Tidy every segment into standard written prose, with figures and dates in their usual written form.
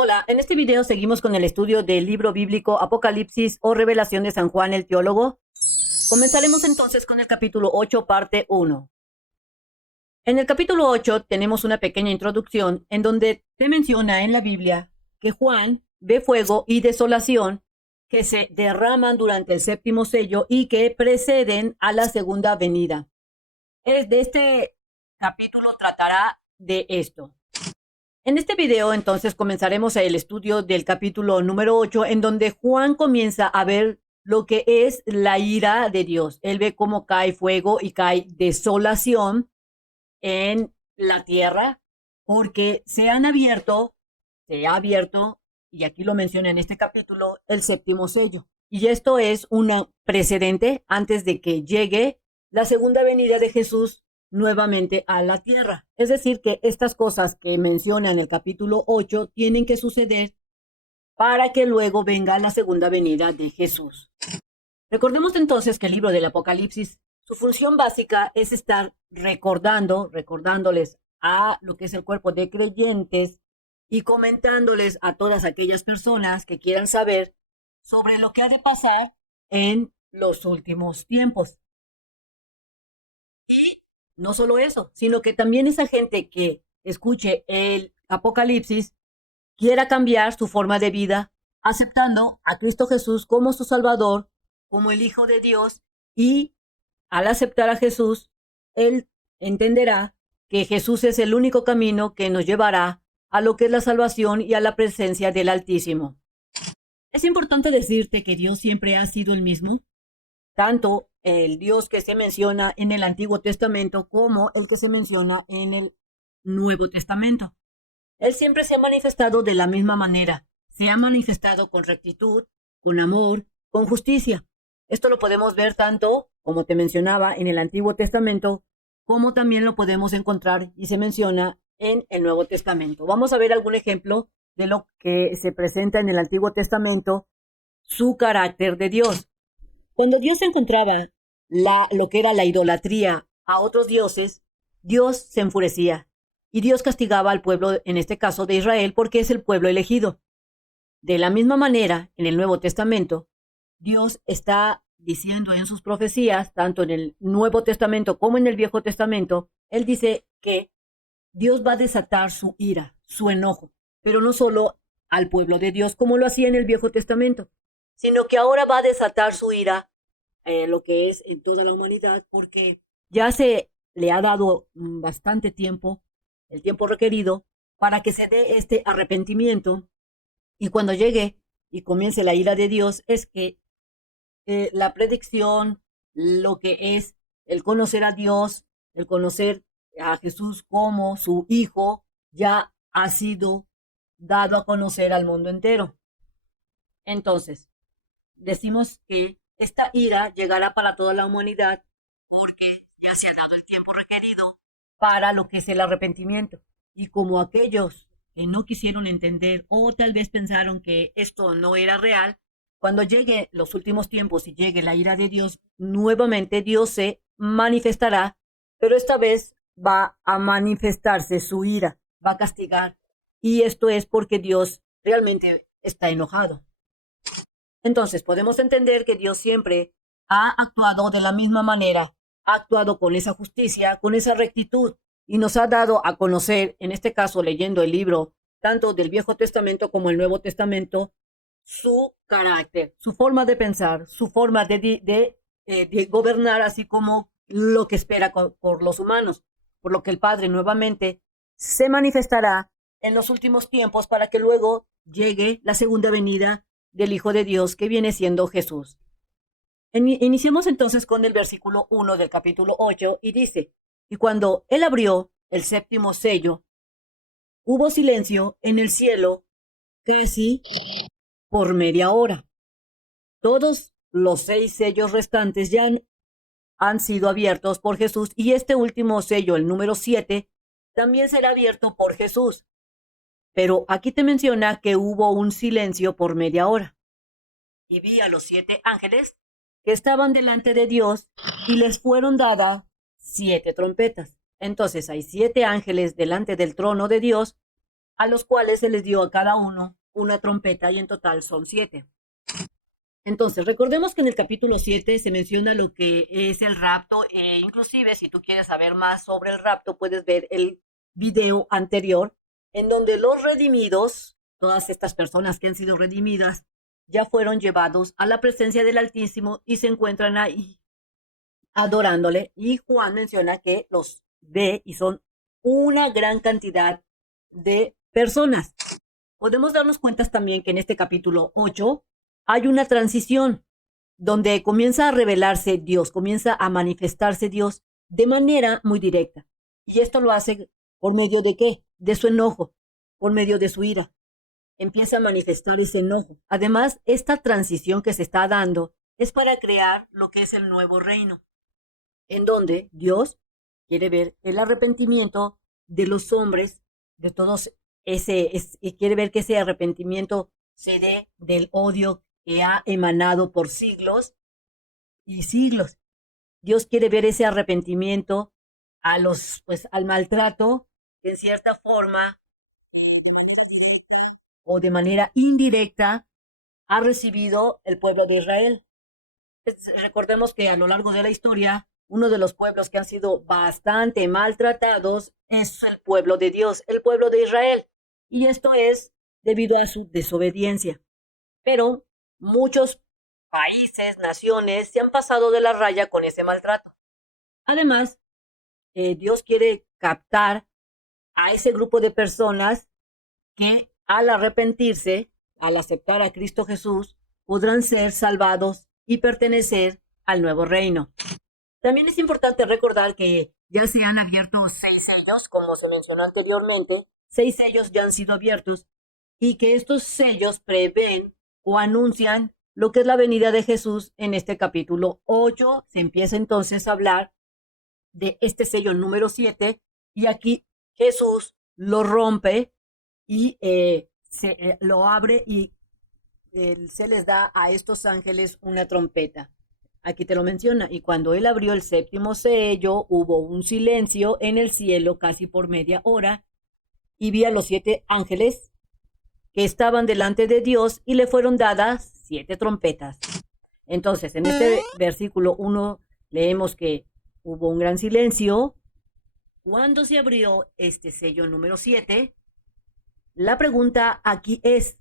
Hola, en este video seguimos con el estudio del libro bíblico Apocalipsis o Revelación de San Juan el Teólogo. Comenzaremos entonces con el capítulo 8, parte 1. En el capítulo 8 tenemos una pequeña introducción en donde se menciona en la Biblia que Juan ve fuego y desolación que se derraman durante el séptimo sello y que preceden a la segunda venida. Este capítulo tratará de esto. En este video entonces comenzaremos el estudio del capítulo número 8 en donde Juan comienza a ver lo que es la ira de Dios. Él ve cómo cae fuego y cae desolación en la tierra porque se ha abierto, y aquí lo menciona en este capítulo, el séptimo sello. Y esto es un precedente antes de que llegue la segunda venida de Jesús nuevamente a la tierra. Es decir, que estas cosas que menciona en el capítulo 8 tienen que suceder para que luego venga la segunda venida de Jesús. Recordemos entonces que el libro del Apocalipsis, su función básica es estar recordándoles a lo que es el cuerpo de creyentes y comentándoles a todas aquellas personas que quieran saber sobre lo que ha de pasar en los últimos tiempos. No solo eso, sino que también esa gente que escuche el Apocalipsis quiera cambiar su forma de vida, aceptando a Cristo Jesús como su Salvador, como el Hijo de Dios, y al aceptar a Jesús, él entenderá que Jesús es el único camino que nos llevará a lo que es la salvación y a la presencia del Altísimo. Es importante decirte que Dios siempre ha sido el mismo, tanto el Dios que se menciona en el Antiguo Testamento como el que se menciona en el Nuevo Testamento. Él siempre se ha manifestado de la misma manera, se ha manifestado con rectitud, con amor, con justicia. Esto lo podemos ver tanto, como te mencionaba, en el Antiguo Testamento, como también lo podemos encontrar y se menciona en el Nuevo Testamento. Vamos a ver algún ejemplo de lo que se presenta en el Antiguo Testamento, su carácter de Dios. Cuando Dios encontraba lo que era la idolatría a otros dioses, Dios se enfurecía y Dios castigaba al pueblo, en este caso de Israel, porque es el pueblo elegido. De la misma manera, en el Nuevo Testamento, Dios está diciendo en sus profecías, tanto en el Nuevo Testamento como en el Viejo Testamento, Él dice que Dios va a desatar su ira, su enojo, pero no solo al pueblo de Dios como lo hacía en el Viejo Testamento, sino que ahora va a desatar su ira lo que es en toda la humanidad, porque ya se le ha dado bastante tiempo, el tiempo requerido, para que se dé este arrepentimiento, y cuando llegue y comience la ira de Dios, es que la predicción, lo que es el conocer a Dios, el conocer a Jesús como su Hijo, ya ha sido dado a conocer al mundo entero. Entonces, decimos que esta ira llegará para toda la humanidad porque ya se ha dado el tiempo requerido para lo que es el arrepentimiento. Y como aquellos que no quisieron entender o tal vez pensaron que esto no era real, cuando llegue los últimos tiempos y llegue la ira de Dios, nuevamente Dios se manifestará, pero esta vez va a manifestarse su ira, va a castigar. Y esto es porque Dios realmente está enojado. Entonces podemos entender que Dios siempre ha actuado de la misma manera, ha actuado con esa justicia, con esa rectitud, y nos ha dado a conocer, en este caso leyendo el libro tanto del Viejo Testamento como el Nuevo Testamento, su carácter, su forma de pensar, su forma de gobernar, así como lo que espera por los humanos, por lo que el Padre nuevamente se manifestará en los últimos tiempos para que luego llegue la segunda venida del Hijo de Dios, que viene siendo Jesús. Iniciemos entonces con el versículo 1 del capítulo 8 y dice: y cuando él abrió el séptimo sello, hubo silencio en el cielo casi por media hora. Todos los 6 sellos restantes ya han sido abiertos por Jesús, y este último sello, el número 7, también será abierto por Jesús. Pero aquí te menciona que hubo un silencio por media hora. Y vi a los 7 ángeles que estaban delante de Dios y les fueron dadas 7 trompetas. Entonces hay 7 ángeles delante del trono de Dios a los cuales se les dio a cada uno una trompeta y en total son 7. Entonces, recordemos que en el capítulo 7 se menciona lo que es el rapto, e inclusive si tú quieres saber más sobre el rapto, puedes ver el video anterior, en donde los redimidos, todas estas personas que han sido redimidas, ya fueron llevados a la presencia del Altísimo y se encuentran ahí adorándole. Y Juan menciona que los ve y son una gran cantidad de personas. Podemos darnos cuenta también que en este capítulo 8 hay una transición donde comienza a revelarse Dios, comienza a manifestarse Dios de manera muy directa. Y esto lo hace por medio de ¿qué? De su enojo, por medio de su ira. Empieza a manifestar ese enojo. Además, esta transición que se está dando es para crear lo que es el nuevo reino, en donde Dios quiere ver el arrepentimiento de los hombres, de todos y quiere ver que ese arrepentimiento se dé del odio que ha emanado por siglos y siglos. Dios quiere ver ese arrepentimiento al maltrato que en cierta forma o de manera indirecta ha recibido el pueblo de Israel. Recordemos que a lo largo de la historia, uno de los pueblos que han sido bastante maltratados es el pueblo de Dios, el pueblo de Israel. Y esto es debido a su desobediencia. Pero muchos países, naciones, se han pasado de la raya con ese maltrato. Además, Dios quiere captar a ese grupo de personas que al arrepentirse, al aceptar a Cristo Jesús, podrán ser salvados y pertenecer al nuevo reino. También es importante recordar que ya se han abierto 6 sellos, como se mencionó anteriormente. 6 sellos ya han sido abiertos y que estos sellos prevén o anuncian lo que es la venida de Jesús. En este capítulo 8 se empieza entonces a hablar de este sello número 7 y aquí Jesús lo rompe y lo abre y se les da a estos ángeles una trompeta. Aquí te lo menciona. Y cuando él abrió el 7º sello, hubo un silencio en el cielo casi por media hora y vi a los 7 ángeles que estaban delante de Dios y le fueron dadas 7 trompetas. Entonces, en este versículo 1 leemos que hubo un gran silencio. Cuando se abrió este sello número 7, la pregunta aquí es,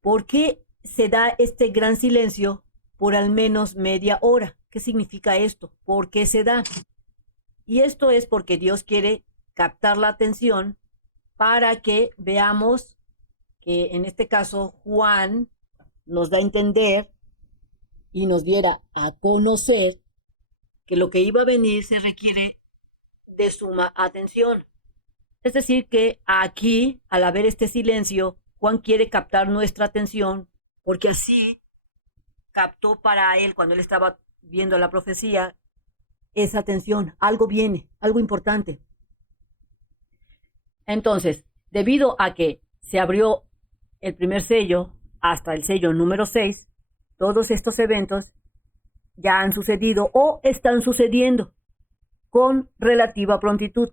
¿por qué se da este gran silencio por al menos media hora? ¿Qué significa esto? ¿Por qué se da? Y esto es porque Dios quiere captar la atención para que veamos que en este caso Juan nos da a entender y nos diera a conocer que lo que iba a venir se requiere de suma atención. Es decir, que aquí, al haber este silencio, Juan quiere captar nuestra atención, porque así captó para él, cuando él estaba viendo la profecía, esa atención. Algo viene, algo importante. Entonces, debido a que se abrió el primer sello hasta el sello número 6, todos estos eventos ya han sucedido o están sucediendo con relativa prontitud.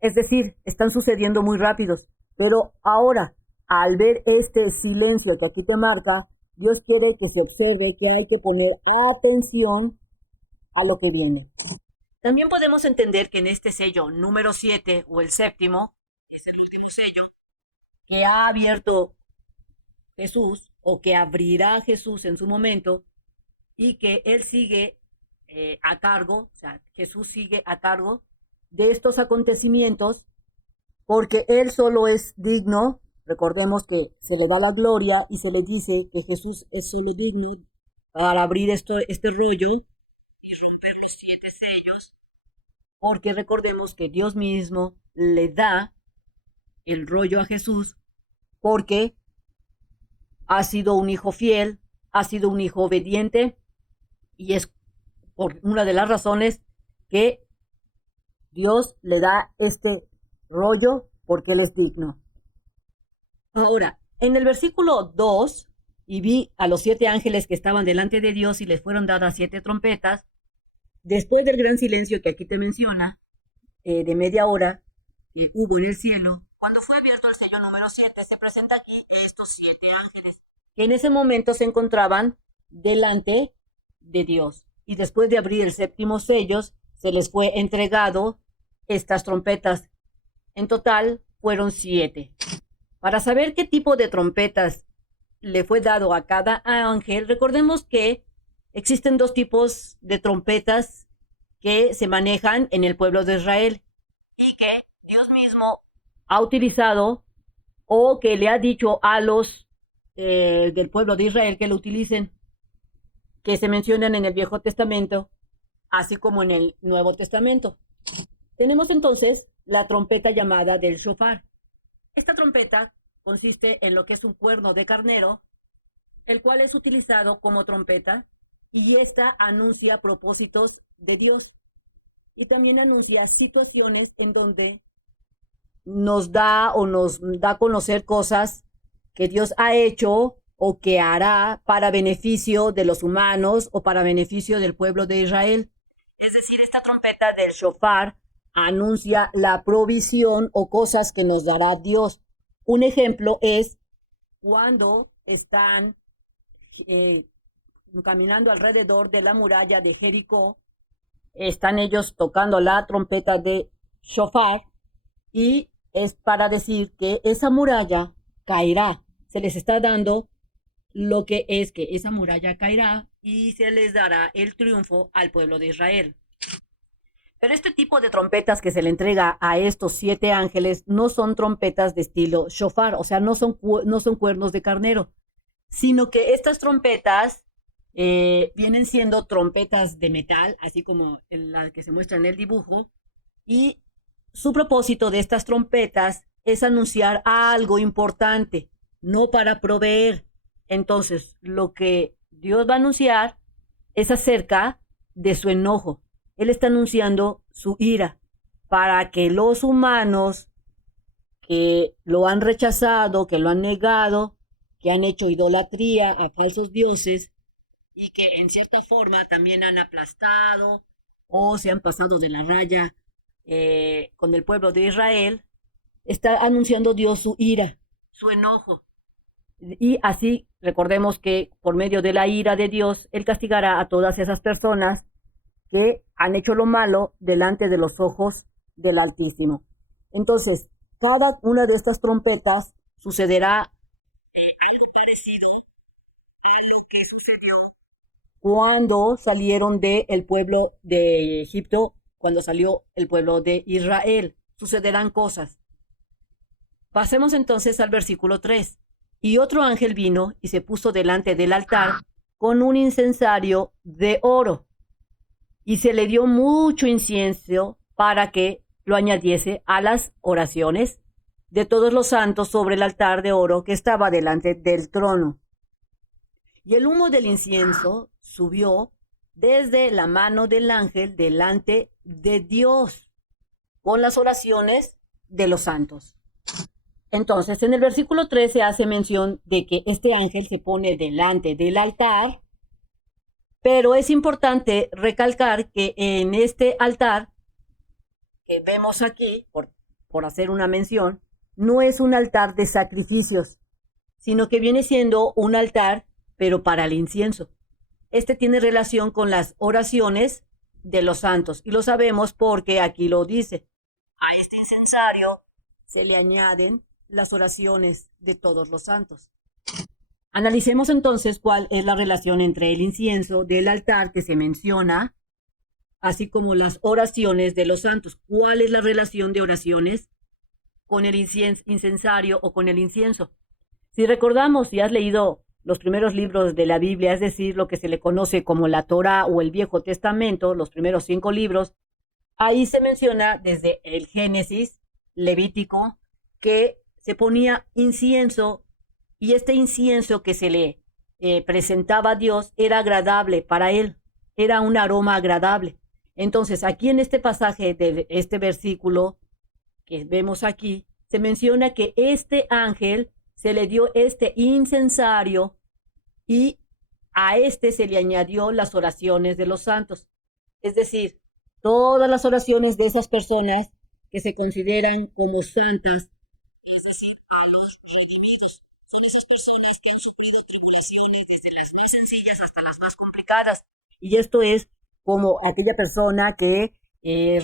Es decir, están sucediendo muy rápidos. Pero ahora, al ver este silencio que aquí te marca, Dios quiere que se observe que hay que poner atención a lo que viene. También podemos entender que en este sello número 7 o el 7º, es el último sello que ha abierto Jesús o que abrirá Jesús en su momento y que Él sigue a cargo, o sea, Jesús sigue a cargo de estos acontecimientos porque Él solo es digno. Recordemos que se le da la gloria y se le dice que Jesús es solo digno para abrir este rollo y romper los 7 sellos, porque recordemos que Dios mismo le da el rollo a Jesús porque ha sido un hijo fiel, ha sido un hijo obediente y es por una de las razones que Dios le da este rollo porque Él es digno. Ahora, en el versículo 2, y vi a los 7 ángeles que estaban delante de Dios y les fueron dadas 7 trompetas, después del gran silencio que aquí te menciona, de media hora, que hubo en el cielo, cuando fue abierto el sello sello número 7 se presenta aquí estos 7 ángeles, que en ese momento se encontraban delante de Dios. Y después de abrir el séptimo sello, se les fue entregado estas trompetas. En total fueron 7. Para saber qué tipo de trompetas le fue dado a cada ángel, recordemos que existen 2 tipos de trompetas que se manejan en el pueblo de Israel y que Dios mismo ha utilizado o que le ha dicho a los del pueblo de Israel que lo utilicen, que se mencionan en el Viejo Testamento, así como en el Nuevo Testamento. Tenemos entonces la trompeta llamada del shofar. Esta trompeta consiste en lo que es un cuerno de carnero, el cual es utilizado como trompeta, y esta anuncia propósitos de Dios. Y también anuncia situaciones en donde nos da a conocer cosas que Dios ha hecho o que hará para beneficio de los humanos o para beneficio del pueblo de Israel. Es decir, esta trompeta del shofar anuncia la provisión o cosas que nos dará Dios. Un ejemplo es cuando están caminando alrededor de la muralla de Jericó, están ellos tocando la trompeta de shofar y es para decir que esa muralla caerá. Se les está dando lo que es que esa muralla caerá y se les dará el triunfo al pueblo de Israel. Pero este tipo de trompetas que se le entrega a estos 7 ángeles no son trompetas de estilo shofar, o sea, no son cuernos de carnero, sino que estas trompetas vienen siendo trompetas de metal, así como las que se muestra en el dibujo, y su propósito de estas trompetas es anunciar algo importante, no para proveer. Entonces, lo que Dios va a anunciar es acerca de su enojo. Él está anunciando su ira para que los humanos que lo han rechazado, que lo han negado, que han hecho idolatría a falsos dioses y que en cierta forma también han aplastado o se han pasado de la raya con el pueblo de Israel, está anunciando Dios su ira, su enojo. Y así recordemos que por medio de la ira de Dios, Él castigará a todas esas personas que han hecho lo malo delante de los ojos del Altísimo. Entonces, cada una de estas trompetas sucederá cuando salieron del pueblo de Egipto, cuando salió el pueblo de Israel. Sucederán cosas. Pasemos entonces al versículo 3. Y otro ángel vino y se puso delante del altar con un incensario de oro. Y se le dio mucho incienso para que lo añadiese a las oraciones de todos los santos sobre el altar de oro que estaba delante del trono. Y el humo del incienso subió desde la mano del ángel delante de Dios con las oraciones de los santos. Entonces, en el versículo 13 hace mención de que este ángel se pone delante del altar, pero es importante recalcar que en este altar que vemos aquí, por hacer una mención, no es un altar de sacrificios, sino que viene siendo un altar, pero para el incienso. Este tiene relación con las oraciones de los santos, y lo sabemos porque aquí lo dice. A este incensario se le añaden las oraciones de todos los santos. Analicemos entonces cuál es la relación entre el incienso del altar que se menciona, así como las oraciones de los santos. ¿Cuál es la relación de oraciones con el incensario o con el incienso? Si recordamos, si has leído los primeros libros de la Biblia, es decir, lo que se le conoce como la Torá o el Viejo Testamento, los primeros 5 libros, ahí se menciona desde el Génesis, Levítico, que se ponía incienso y este incienso que se le presentaba a Dios era agradable para él, era un aroma agradable. Entonces, aquí en este pasaje de este versículo que vemos aquí, se menciona que este ángel se le dio este incensario y a este se le añadió las oraciones de los santos. Es decir, todas las oraciones de esas personas que se consideran como santas, es decir, a personas que han sufrido tribulaciones, desde las más sencillas hasta las más complicadas. Y esto es como aquella persona que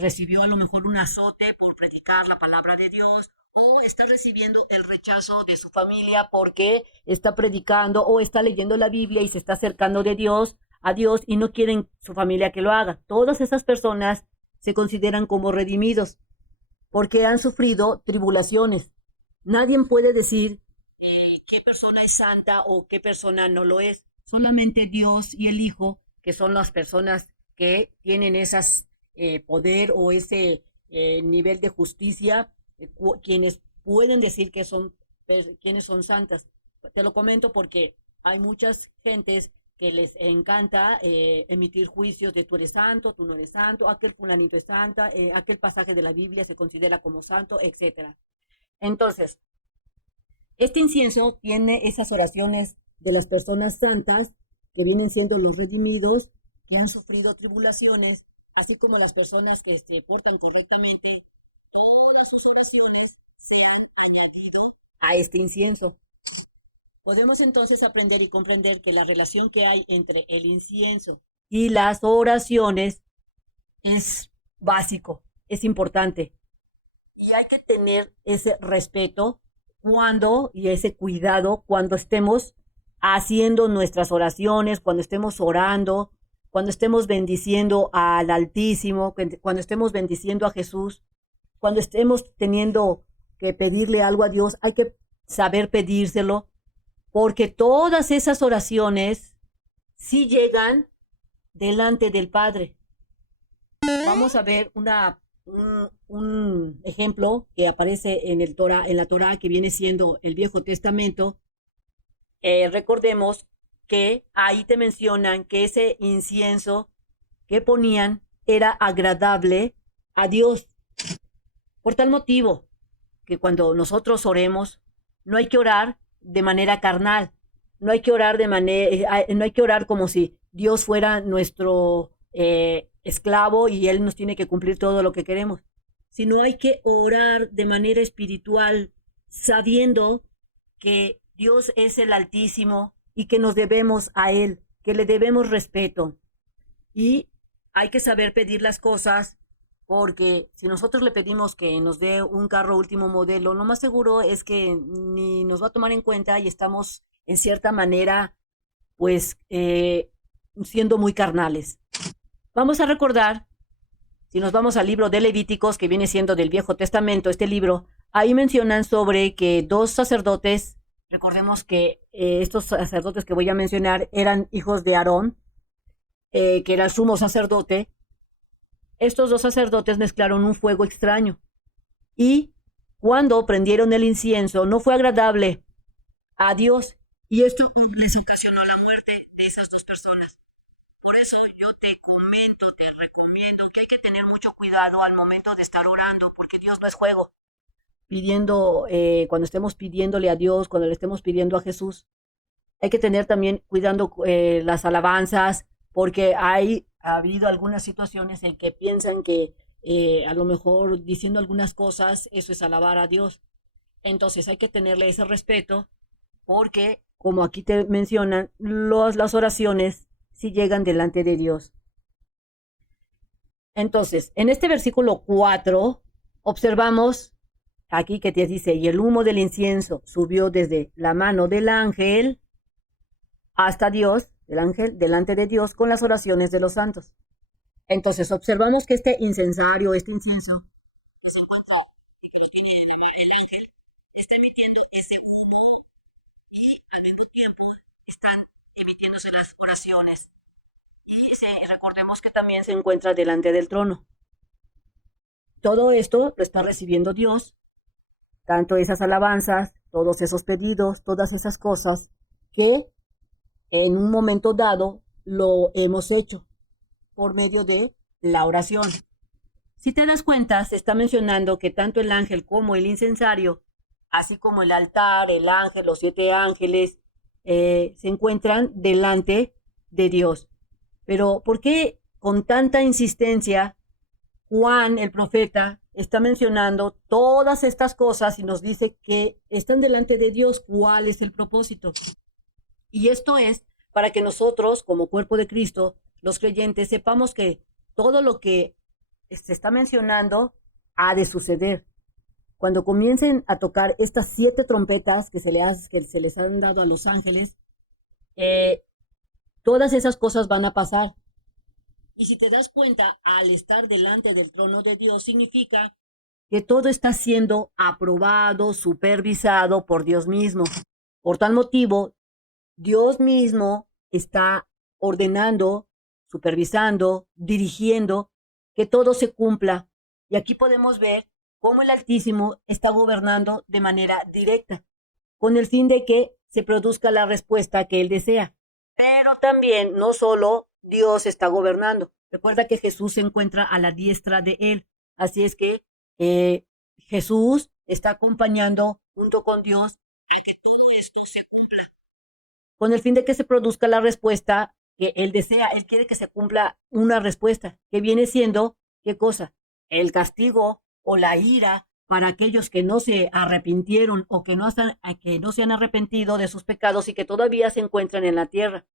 recibió a lo mejor un azote por predicar la palabra de Dios, o está recibiendo el rechazo de su familia porque está predicando o está leyendo la Biblia y se está acercando a Dios y no quieren su familia que lo haga. Todas esas personas se consideran como redimidos porque han sufrido tribulaciones. Nadie puede decir qué persona es santa o qué persona no lo es. Solamente Dios y el Hijo, que son las personas que tienen esas poder o ese nivel de justicia, quienes pueden decir que son quienes son santas. Te lo comento porque hay muchas gentes que les encanta emitir juicios de tú eres santo, tú no eres santo, aquel fulanito es santa, aquel pasaje de la Biblia se considera como santo, etcétera. Entonces, este incienso tiene esas oraciones de las personas santas que vienen siendo los redimidos, que han sufrido tribulaciones, así como las personas que se portan correctamente. Todas sus oraciones se han añadido a este incienso. Podemos entonces aprender y comprender que la relación que hay entre el incienso y las oraciones es básico, es importante. Y hay que tener ese respeto y ese cuidado cuando estemos haciendo nuestras oraciones, cuando estemos orando, cuando estemos bendiciendo al Altísimo, cuando estemos bendiciendo a Jesús, cuando estemos teniendo que pedirle algo a Dios, hay que saber pedírselo, porque todas esas oraciones sí llegan delante del Padre. Vamos a ver un ejemplo que aparece en la Torá, que viene siendo el Viejo Testamento. Recordemos que ahí te mencionan que ese incienso que ponían era agradable a Dios. Por tal motivo, que cuando nosotros oremos, no hay que orar de manera carnal, no hay que orar como si Dios fuera nuestro esclavo y Él nos tiene que cumplir todo lo que queremos, sino hay que orar de manera espiritual, sabiendo que Dios es el Altísimo y que nos debemos a Él, que le debemos respeto. Y hay que saber pedir las cosas, porque si nosotros le pedimos que nos dé un carro último modelo, lo más seguro es que ni nos va a tomar en cuenta y estamos en cierta manera pues siendo muy carnales. Vamos a recordar, si nos vamos al libro de Levíticos, que viene siendo del Viejo Testamento, este libro, ahí mencionan sobre que dos sacerdotes, recordemos que estos sacerdotes que voy a mencionar eran hijos de Aarón, que era el sumo sacerdote. Estos dos sacerdotes mezclaron un fuego extraño y cuando prendieron el incienso no fue agradable a Dios y esto les ocasionó la muerte de esas dos personas. Por eso yo te comento, te recomiendo que hay que tener mucho cuidado al momento de estar orando, porque Dios no es juego. Cuando estemos pidiéndole a Dios, cuando le estemos pidiendo a Jesús, hay que tener también cuidando las alabanzas, porque ha habido algunas situaciones en que piensan que a lo mejor diciendo algunas cosas, eso es alabar a Dios. Entonces hay que tenerle ese respeto, porque como aquí te mencionan, las oraciones sí llegan delante de Dios. Entonces, en este versículo 4, observamos aquí que te dice, y el humo del incienso subió desde la mano del ángel hasta Dios, el ángel, delante de Dios, con las oraciones de los santos. Entonces, observamos que este incensario, este incienso, no se encuentra en que lo tiene el ángel, está emitiendo ese humo y al mismo tiempo están emitiéndose las oraciones. Y recordemos que también se encuentra delante del trono. Todo esto lo está recibiendo Dios, tanto esas alabanzas, todos esos pedidos, todas esas cosas que en un momento dado lo hemos hecho por medio de la oración. Si te das cuenta, se está mencionando que tanto el ángel como el incensario, así como el altar, el ángel, los 7 ángeles, se encuentran delante de Dios. Pero ¿por qué con tanta insistencia Juan, el profeta, está mencionando todas estas cosas y nos dice que están delante de Dios. ¿Cuál es el propósito? Y esto es para que nosotros, como cuerpo de Cristo, los creyentes, sepamos que todo lo que se está mencionando ha de suceder. Cuando comiencen a tocar estas 7 trompetas que se les han dado a los ángeles, eh, todas esas cosas van a pasar. Y si te das cuenta, al estar delante del trono de Dios, significa que todo está siendo aprobado, supervisado por Dios mismo. Por tal motivo, Dios mismo está ordenando, supervisando, dirigiendo que todo se cumpla. Y aquí podemos ver cómo el Altísimo está gobernando de manera directa, con el fin de que se produzca la respuesta que Él desea. Pero también no solo Dios está gobernando. Recuerda que Jesús se encuentra a la diestra de Él. Así es que Jesús está acompañando junto con Dios con el fin de que se produzca la respuesta que Él desea. Él quiere que se cumpla una respuesta, que viene siendo, ¿qué cosa? El castigo o la ira para aquellos que no se arrepintieron o que no se han arrepentido de sus pecados y que todavía se encuentran en la tierra,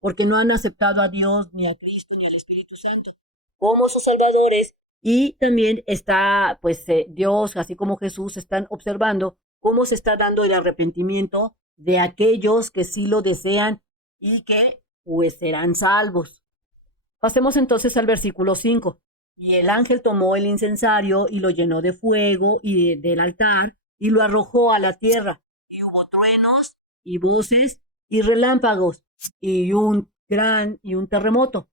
porque no han aceptado a Dios, ni a Cristo, ni al Espíritu Santo como sus salvadores. Y también está, pues, Dios, así como Jesús, están observando cómo se está dando el arrepentimiento de aquellos que sí lo desean y que, pues, serán salvos. Pasemos entonces al versículo 5. Y el ángel tomó el incensario y lo llenó de fuego y del altar y lo arrojó a la tierra. Y hubo truenos y voces y relámpagos y un terremoto.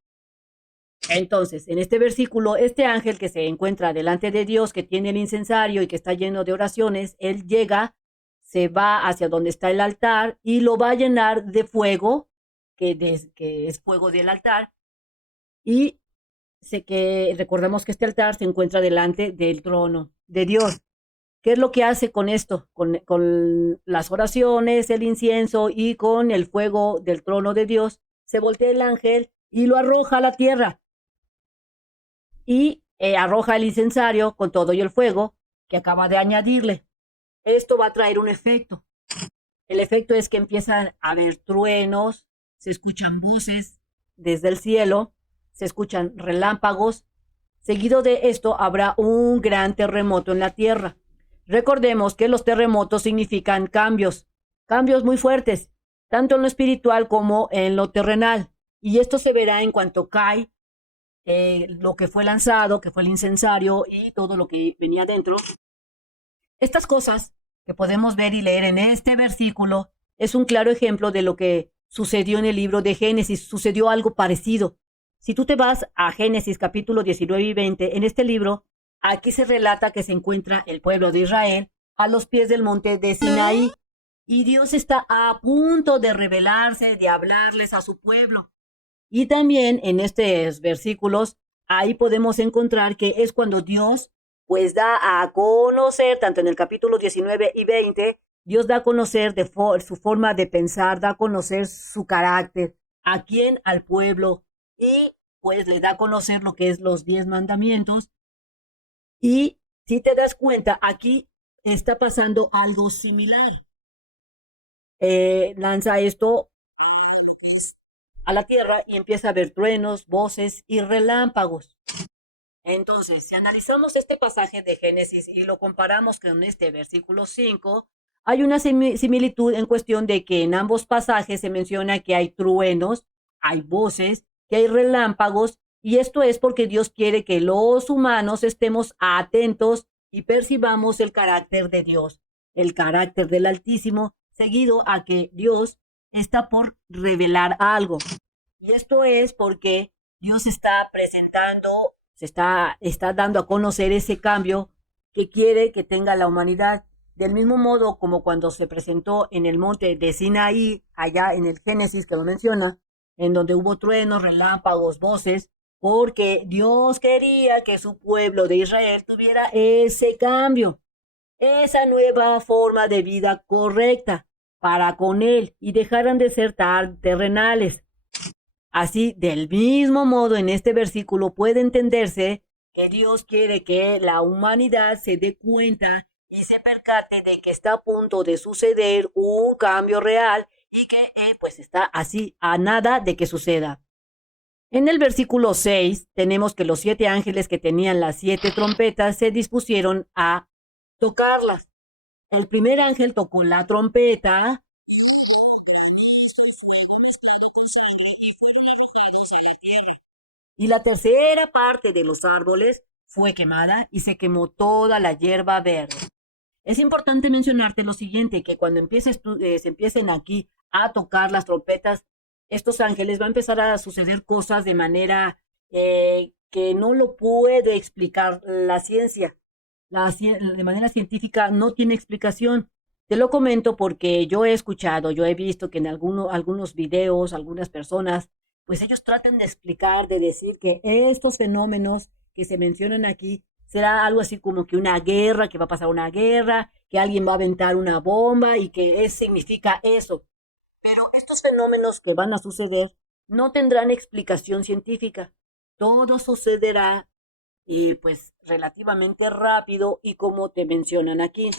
Entonces, en este versículo, este ángel que se encuentra delante de Dios, que tiene el incensario y que está lleno de oraciones, él llega, se va hacia donde está el altar y lo va a llenar de fuego, que es fuego del altar, y recordemos que este altar se encuentra delante del trono de Dios. ¿Qué es lo que hace con esto? Con las oraciones, el incienso y con el fuego del trono de Dios, se voltea el ángel y lo arroja a la tierra. Y arroja el incensario con todo y el fuego que acaba de añadirle. Esto va a traer un efecto. El efecto es que empiezan a haber truenos, se escuchan voces desde el cielo, se escuchan relámpagos. Seguido de esto habrá un gran terremoto en la tierra. Recordemos que los terremotos significan cambios muy fuertes, tanto en lo espiritual como en lo terrenal. Y esto se verá en cuanto cae lo que fue lanzado, que fue el incensario y todo lo que venía dentro. Estas cosas que podemos ver y leer en este versículo es un claro ejemplo de lo que sucedió en el libro de Génesis. Sucedió algo parecido. Si tú te vas a Génesis capítulo 19 y 20, en este libro, aquí se relata que se encuentra el pueblo de Israel a los pies del monte de Sinaí y Dios está a punto de revelarse, de hablarles a su pueblo. Y también en estos versículos, ahí podemos encontrar que es cuando Dios, pues, da a conocer, tanto en el capítulo 19 y 20, Dios da a conocer su forma de pensar, da a conocer su carácter. ¿A quién? Al pueblo. Y pues le da a conocer lo que es los 10 mandamientos. Y si te das cuenta, aquí está pasando algo similar. Lanza esto a la tierra y empieza a haber truenos, voces y relámpagos. Entonces, si analizamos este pasaje de Génesis y lo comparamos con este versículo 5, hay una similitud en cuestión de que en ambos pasajes se menciona que hay truenos, hay voces, que hay relámpagos, y esto es porque Dios quiere que los humanos estemos atentos y percibamos el carácter de Dios, el carácter del Altísimo, seguido a que Dios está por revelar algo. Y esto es porque Dios está presentando, está dando a conocer ese cambio que quiere que tenga la humanidad. Del mismo modo como cuando se presentó en el monte de Sinaí, allá en el Génesis que lo menciona, en donde hubo truenos, relámpagos, voces, porque Dios quería que su pueblo de Israel tuviera ese cambio, esa nueva forma de vida correcta para con Él y dejaran de ser tan terrenales. Así, del mismo modo, en este versículo puede entenderse que Dios quiere que la humanidad se dé cuenta y se percate de que está a punto de suceder un cambio real y que pues está así a nada de que suceda. En el versículo 6 tenemos que los 7 ángeles que tenían las 7 trompetas se dispusieron a tocarlas. El primer ángel tocó la trompeta y la tercera parte de los árboles fue quemada y se quemó toda la hierba verde. Es importante mencionarte lo siguiente, que cuando se empiecen aquí a tocar las trompetas, estos ángeles va a empezar a suceder cosas de manera que no lo puede explicar la ciencia. De manera científica no tiene explicación. Te lo comento porque yo he escuchado, yo he visto que en algunos videos, algunas personas, pues ellos tratan de explicar, de decir que estos fenómenos que se mencionan aquí será algo así como que una guerra, que va a pasar una guerra, que alguien va a aventar una bomba y que significa eso. Pero estos fenómenos que van a suceder no tendrán explicación científica. Todo sucederá pues relativamente rápido y como te mencionan aquí.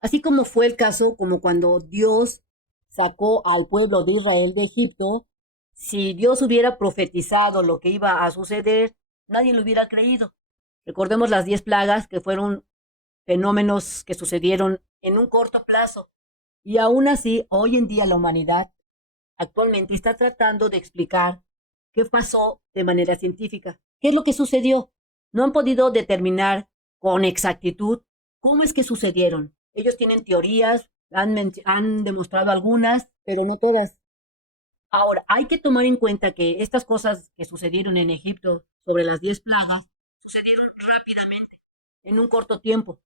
Así como fue el caso, como cuando Dios sacó al pueblo de Israel de Egipto, si Dios hubiera profetizado lo que iba a suceder, nadie lo hubiera creído. Recordemos las 10 plagas que fueron fenómenos que sucedieron en un corto plazo. Y aún así, hoy en día la humanidad actualmente está tratando de explicar qué pasó de manera científica. ¿Qué es lo que sucedió? No han podido determinar con exactitud cómo es que sucedieron. Ellos tienen teorías, han demostrado algunas, pero no todas. Ahora, hay que tomar en cuenta que estas cosas que sucedieron en Egipto sobre las 10 plagas sucedieron rápidamente, en un corto tiempo,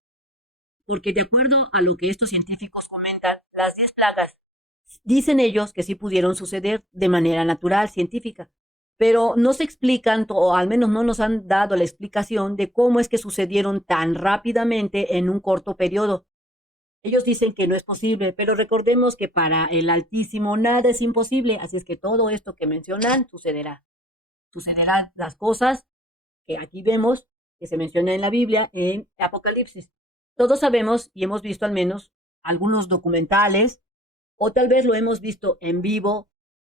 porque de acuerdo a lo que estos científicos comentan, las 10 plagas dicen ellos que sí pudieron suceder de manera natural, científica, pero no se explican, o al menos no nos han dado la explicación de cómo es que sucedieron tan rápidamente en un corto periodo. Ellos dicen que no es posible, pero recordemos que para el Altísimo nada es imposible, así es que todo esto que mencionan sucederá. Sucederán las cosas que aquí vemos, que se menciona en la Biblia, en Apocalipsis. Todos sabemos y hemos visto al menos algunos documentales, o tal vez lo hemos visto en vivo,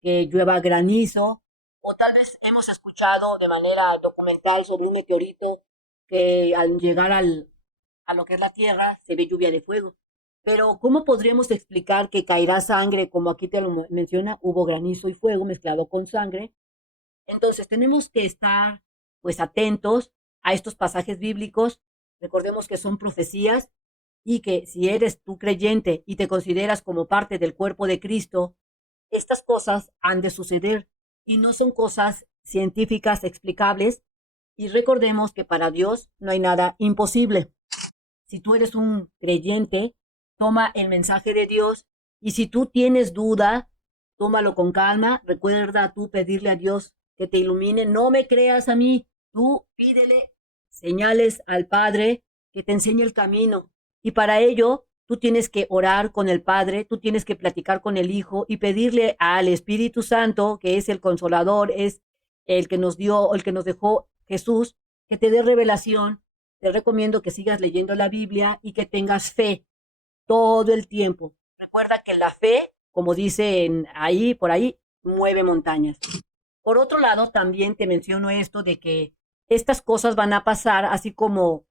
que llueva granizo, o tal vez hemos escuchado de manera documental sobre un meteorito que al llegar a lo que es la Tierra se ve lluvia de fuego. Pero ¿cómo podríamos explicar que caerá sangre, como aquí te lo menciona, hubo granizo y fuego mezclado con sangre? Entonces tenemos que estar pues atentos a estos pasajes bíblicos. Recordemos que son profecías y que si eres tú creyente y te consideras como parte del cuerpo de Cristo, estas cosas han de suceder y no son cosas científicas explicables. Y recordemos que para Dios no hay nada imposible. Si tú eres un creyente, toma el mensaje de Dios y si tú tienes duda, tómalo con calma. Recuerda tú pedirle a Dios que te ilumine. No me creas a mí, tú pídele señales al Padre que te enseñe el camino. Y para ello, tú tienes que orar con el Padre, tú tienes que platicar con el Hijo y pedirle al Espíritu Santo, que es el consolador, es el que nos dio, el que nos dejó Jesús, que te dé revelación. Te recomiendo que sigas leyendo la Biblia y que tengas fe todo el tiempo. Recuerda que la fe, como dicen ahí, por ahí, mueve montañas. Por otro lado, también te menciono esto de que estas cosas van a pasar, así como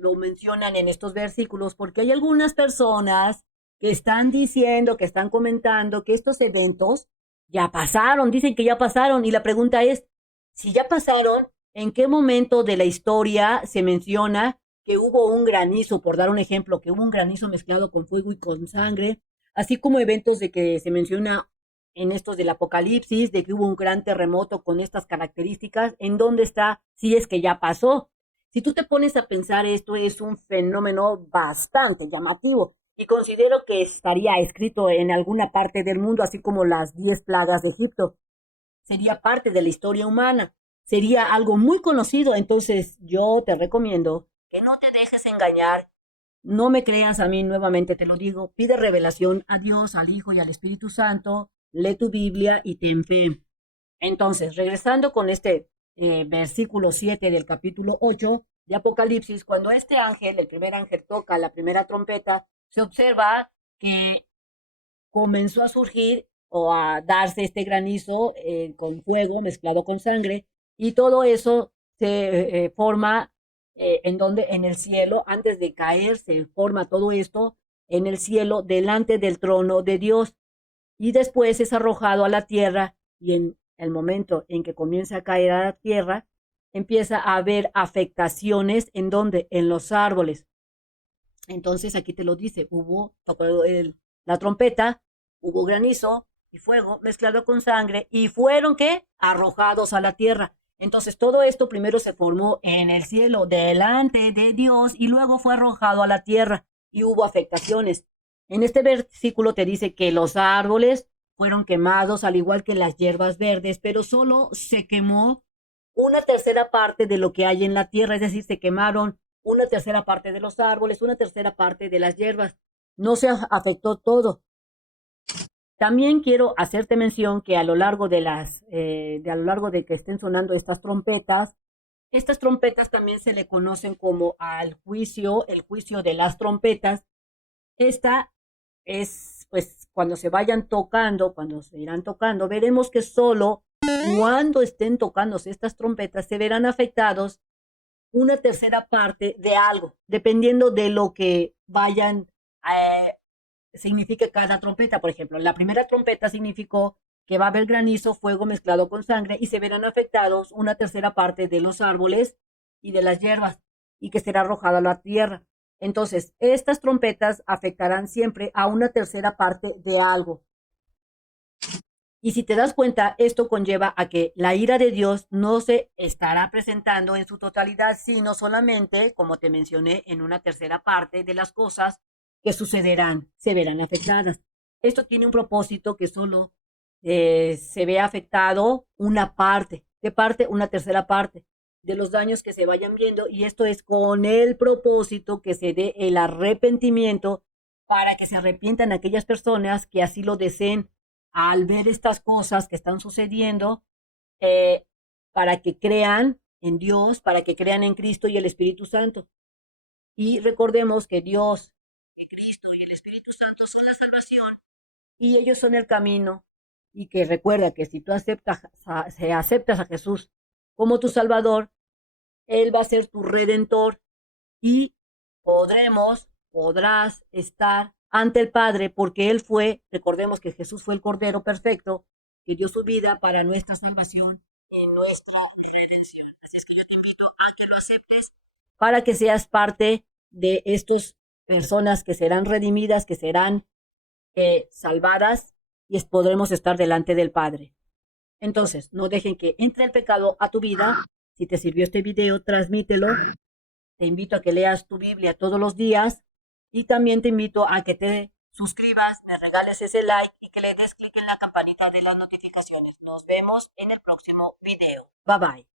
lo mencionan en estos versículos, porque hay algunas personas que están diciendo, que están comentando que estos eventos ya pasaron, dicen que ya pasaron, y la pregunta es, si ya pasaron, ¿en qué momento de la historia se menciona que hubo un granizo, por dar un ejemplo, que hubo un granizo mezclado con fuego y con sangre, así como eventos de que se menciona en estos del Apocalipsis, de que hubo un gran terremoto con estas características? ¿En dónde está? Si es que ya pasó. Si tú te pones a pensar, esto es un fenómeno bastante llamativo y considero que estaría escrito en alguna parte del mundo, así como las 10 plagas de Egipto. Sería parte de la historia humana, sería algo muy conocido. Entonces yo te recomiendo que no te dejes engañar, no me creas a mí, nuevamente te lo digo, pide revelación a Dios, al Hijo y al Espíritu Santo, lee tu Biblia y ten fe. Entonces, regresando con versículo 7 del capítulo 8 de Apocalipsis, cuando este ángel, el primer ángel, toca la primera trompeta, se observa que comenzó a surgir o a darse este granizo con fuego mezclado con sangre, y todo eso se forma en el cielo. Antes de caer se forma todo esto en el cielo delante del trono de Dios, y después es arrojado a la tierra, y en el momento en que comienza a caer a la tierra empieza a haber afectaciones en los árboles. Entonces aquí te lo dice, tocó la trompeta, hubo granizo y fuego mezclado con sangre, y fueron ¿qué? Arrojados a la tierra. Entonces todo esto primero se formó en el cielo delante de Dios, y luego fue arrojado a la tierra y hubo afectaciones. En este versículo te dice que los árboles fueron quemados al igual que las hierbas verdes, pero solo se quemó una tercera parte de lo que hay en la tierra, es decir, se quemaron una tercera parte de los árboles, una tercera parte de las hierbas. No se afectó todo. También quiero hacerte mención que a lo largo a lo largo de que estén sonando estas trompetas también se le conocen como el juicio de las trompetas. Esta es, pues, cuando se vayan tocando, cuando se irán tocando, veremos que solo cuando estén tocándose estas trompetas se verán afectados una tercera parte de algo, dependiendo de lo que signifique cada trompeta. Por ejemplo, la primera trompeta significó que va a haber granizo, fuego mezclado con sangre, y se verán afectados una tercera parte de los árboles y de las hierbas, y que será arrojada a la tierra. Entonces, estas trompetas afectarán siempre a una tercera parte de algo. Y si te das cuenta, esto conlleva a que la ira de Dios no se estará presentando en su totalidad, sino solamente, como te mencioné, en una tercera parte de las cosas que sucederán, se verán afectadas. Esto tiene un propósito que solo se ve afectado una parte. ¿Qué parte? Una tercera parte de los daños que se vayan viendo, y esto es con el propósito que se dé el arrepentimiento, para que se arrepientan aquellas personas que así lo deseen al ver estas cosas que están sucediendo, eh, para que crean en Dios, para que crean en Cristo y el Espíritu Santo. Y recordemos que Dios, que Cristo y el Espíritu Santo son la salvación, y ellos son el camino, y que recuerda que si tú aceptas a Jesús como tu Salvador, Él va a ser tu Redentor, y podrás estar ante el Padre, porque recordemos que Jesús fue el Cordero perfecto que dio su vida para nuestra salvación y nuestra redención. Así es que yo te invito a que lo aceptes, para que seas parte de estas personas que serán redimidas, que serán salvadas, y podremos estar delante del Padre. Entonces, no dejen que entre el pecado a tu vida. Si te sirvió este video, transmítelo. Te invito a que leas tu Biblia todos los días, y también te invito a que te suscribas, me regales ese like y que le des clic en la campanita de las notificaciones. Nos vemos en el próximo video. Bye bye.